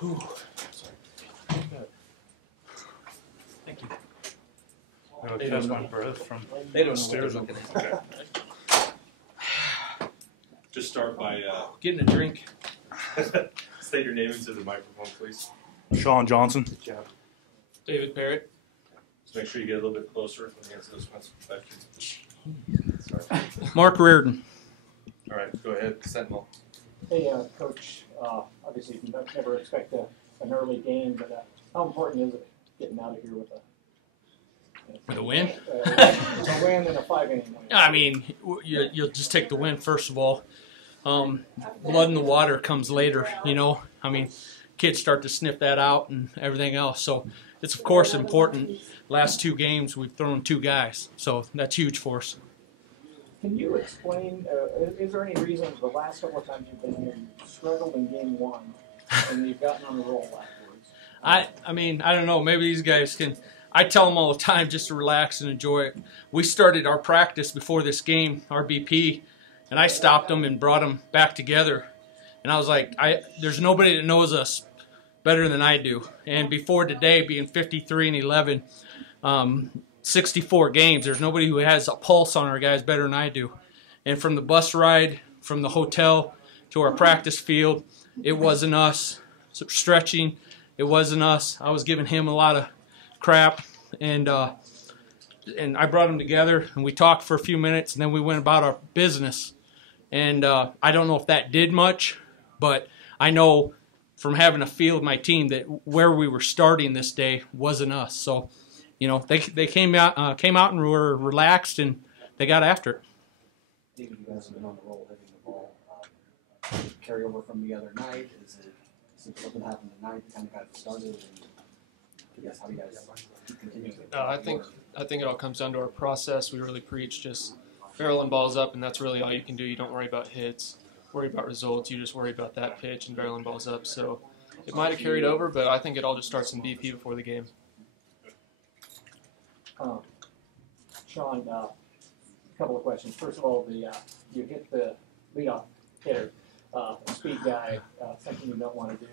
Whew. Thank you. I'll catch my breath from They don't know what stairs. they're looking at. Just start by Getting a drink. state your name into the microphone, please. Sean Johnson. Good job. David Parrott. Just make sure you get a little bit closer when you answer those questions. Sorry. Mark Reardon. All right, go ahead, Sentinel. Hey, Coach, obviously you can never expect an early game, but how important is it getting out of here with a win? A win and a 5-inning win? I mean, you'll just take the win, first of all. Blood in the water comes later, you know. I mean, kids start to sniff that out and everything else. So it's, of course, important. Last 2 games, we've thrown 2 guys. So that's huge for us. Can you explain, is there any reason the last couple of times you've been here, you struggled in game 1 and you've gotten on the roll afterwards? I mean, I don't know. Maybe these guys can. I tell them all the time just to relax and enjoy it. We started our practice before this game, our BP, and I stopped them and brought them back together. And I was like, there's nobody that knows us better than I do. And before today, being 53-11, 64 games, there's nobody who has a pulse on our guys better than I do. And from the bus ride, from the hotel to our practice field, it wasn't us. So stretching, it wasn't us. I was giving him a lot of crap, and I brought them together, and we talked for a few minutes, and then we went about our business. And I don't know if that did much, but I know from having a feel of my team that where we were starting this day wasn't us. So, you know, they came out and were relaxed, and they got after it. David, you guys have been on the roll, hitting the ball. Carry over from the other night? Is it something happened tonight that kind of got it started? And I guess how do you guys continue? I think it all comes down to our process. We really preach just barreling balls up, and that's really all you can do. You don't worry about hits, worry about results. You just worry about that pitch and barreling balls up. So it might have carried over, but I think it all just starts in BP before the game. Sean, a couple of questions. First of all, you hit the leadoff hitter, speed guy, something you don't want to do.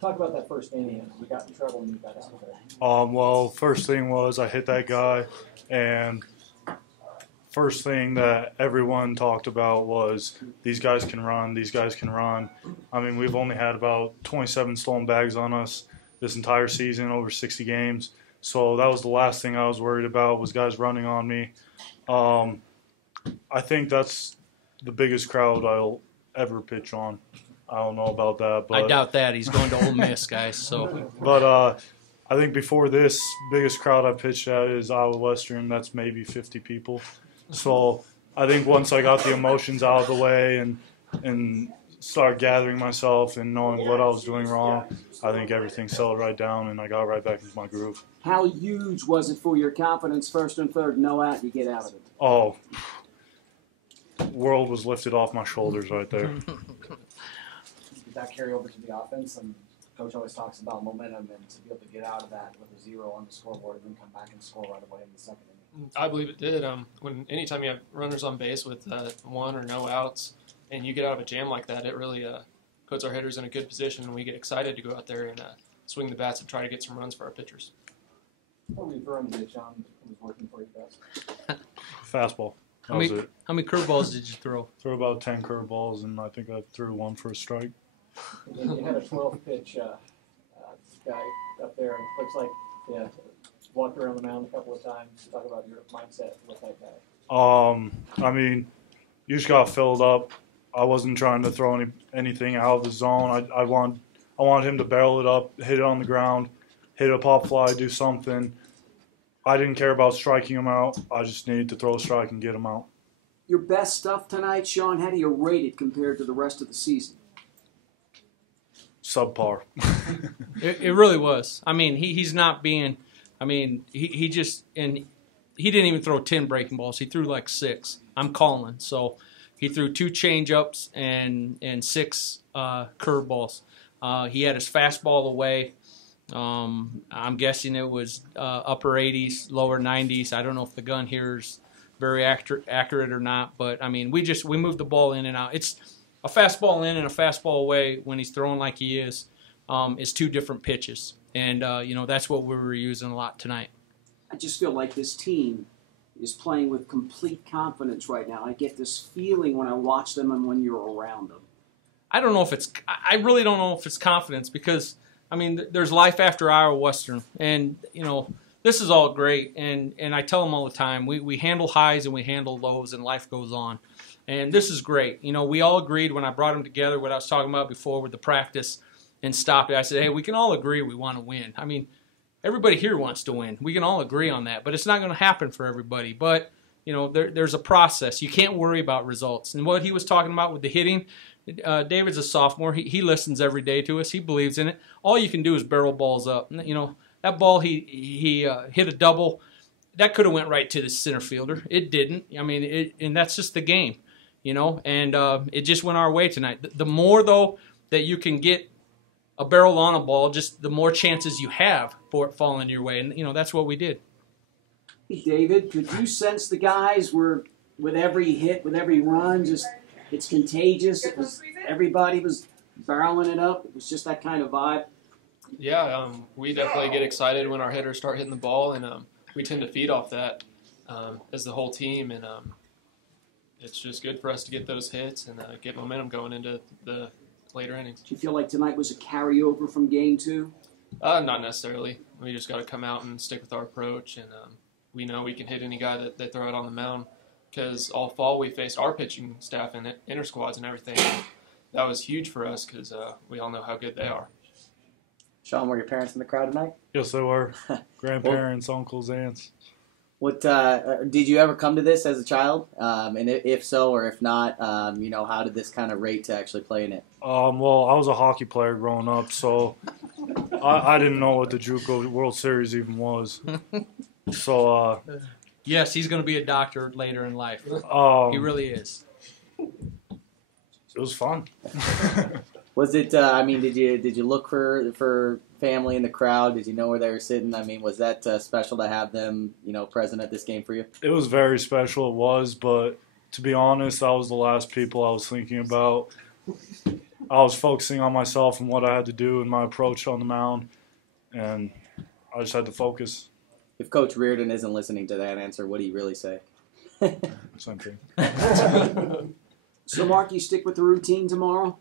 Talk about that first inning. You got in trouble and you got out of there. Well, first thing was I hit that guy, and first thing that everyone talked about was these guys can run, these guys can run. I mean, we've only had about 27 stolen bags on us this entire season, over 60 games. So that was the last thing I was worried about, was guys running on me. I think that's the biggest crowd I'll ever pitch on. I don't know about that, but I doubt that. He's going to Ole Miss, guys. So, but I think before this, biggest crowd I pitched at is Iowa Western. That's maybe 50 people. So I think once I got the emotions out of the way and started gathering myself and knowing what I was doing wrong, I think everything settled right down and I got right back into my groove. How huge was it for your confidence, first and third, no out, you get out of it? Oh, world was lifted off my shoulders right there. Did that carry over to the offense? And Coach always talks about momentum and to be able to get out of that with a 0 on the scoreboard and then come back and score right away in the second inning. I believe it did. Anytime you have runners on base with 1 or no outs and you get out of a jam like that, it really puts our hitters in a good position, and we get excited to go out there and swing the bats and try to get some runs for our pitchers. What were you throwing to John was working for you best? Fastball. That was it. How many curveballs did you throw? Threw about 10 curveballs, and I think I threw 1 for a strike. You had a 12-pitch guy up there, and it looks like walked around the mound a couple of times. Talk about your mindset with that guy. I mean, you just got filled up. I wasn't trying to throw anything out of the zone. I want him to barrel it up, hit it on the ground, hit a pop fly, do something. I didn't care about striking him out. I just needed to throw a strike and get him out. Your best stuff tonight, Sean, how do you rate it compared to the rest of the season? Subpar. It really was. I mean, he's not being. I mean, he just, and he didn't even throw 10 breaking balls. He threw like 6. I'm calling. So he threw 2 changeups and 6 curveballs. He had his fastball away. I'm guessing it was upper 80s, lower 90s. I don't know if the gun here is very accurate or not, but I mean, we moved the ball in and out. a fastball in and a fastball away when he's throwing like he is two different pitches. And, that's what we were using a lot tonight. I just feel like this team is playing with complete confidence right now. I get this feeling when I watch them and when you're around them. I really don't know if it's confidence because, there's life after Iowa Western. And, this is all great. And I tell them all the time, we handle highs and we handle lows and life goes on. And this is great. We all agreed when I brought them together, what I was talking about before with the practice and stop it. I said, hey, we can all agree we want to win. Everybody here wants to win. We can all agree on that, but it's not going to happen for everybody. But, there's a process. You can't worry about results. And what he was talking about with the hitting, David's a sophomore. He listens every day to us. He believes in it. All you can do is barrel balls up. That ball he hit a double. That could have went right to the center fielder. It didn't. And that's just the game, and it just went our way tonight. The more, though, that you can get a barrel on a ball, just the more chances you have for it falling your way. And, that's what we did. Hey, David, could you sense the guys were, with every hit, with every run, it's contagious? Everybody was barreling it up. It was just that kind of vibe. Yeah, we definitely get excited when our hitters start hitting the ball, and we tend to feed off that as the whole team. And it's just good for us to get those hits and get momentum going into the later innings. Do you feel like tonight was a carryover from Game 2? Not necessarily. We just got to come out and stick with our approach, and we know we can hit any guy that they throw out on the mound because all fall we faced our pitching staff and inter squads and everything. That was huge for us because we all know how good they are. Sean, were your parents in the crowd tonight? Yes, they were. Grandparents, uncles, aunts. What did you ever come to this as a child? And if so, or if not, how did this kind of rate to actually play in it? Well, I was a hockey player growing up, so I didn't know what the JUCO World Series even was. So yes, he's going to be a doctor later in life. He really is. It was fun. Was it? Did you look for family in the crowd? Did you know where they were sitting? Was that special to have them, present at this game for you? It was very special. It was, but to be honest, that was the last people I was thinking about. I was focusing on myself and what I had to do and my approach on the mound, and I just had to focus. If Coach Reardon isn't listening to that answer, what do you really say? Same thing. So, Mark, you stick with the routine tomorrow?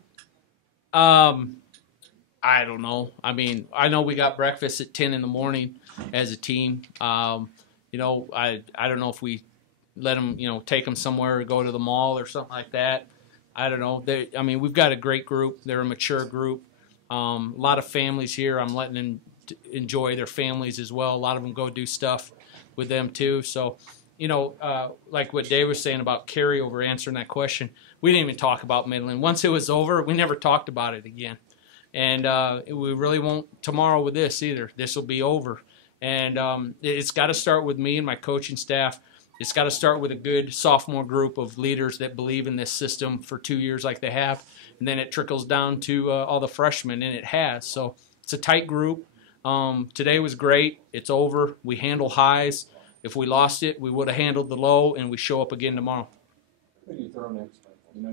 I don't know. I know we got breakfast at 10 in the morning as a team. I don't know if we let them, take them somewhere or go to the mall or something like that. I don't know. We've got a great group. They're a mature group. A lot of families here. I'm letting them enjoy their families as well. A lot of them go do stuff with them too. So, like what Dave was saying about carryover, answering that question, we didn't even talk about Midland. Once it was over, we never talked about it again. And we really won't tomorrow with this either. This will be over. And it's got to start with me and my coaching staff. It's got to start with a good sophomore group of leaders that believe in this system for 2 years like they have. And then it trickles down to all the freshmen, and it has. So it's a tight group. Today was great. It's over. We handle highs. If we lost it, we would have handled the low, and we show up again tomorrow. Who do you throw next?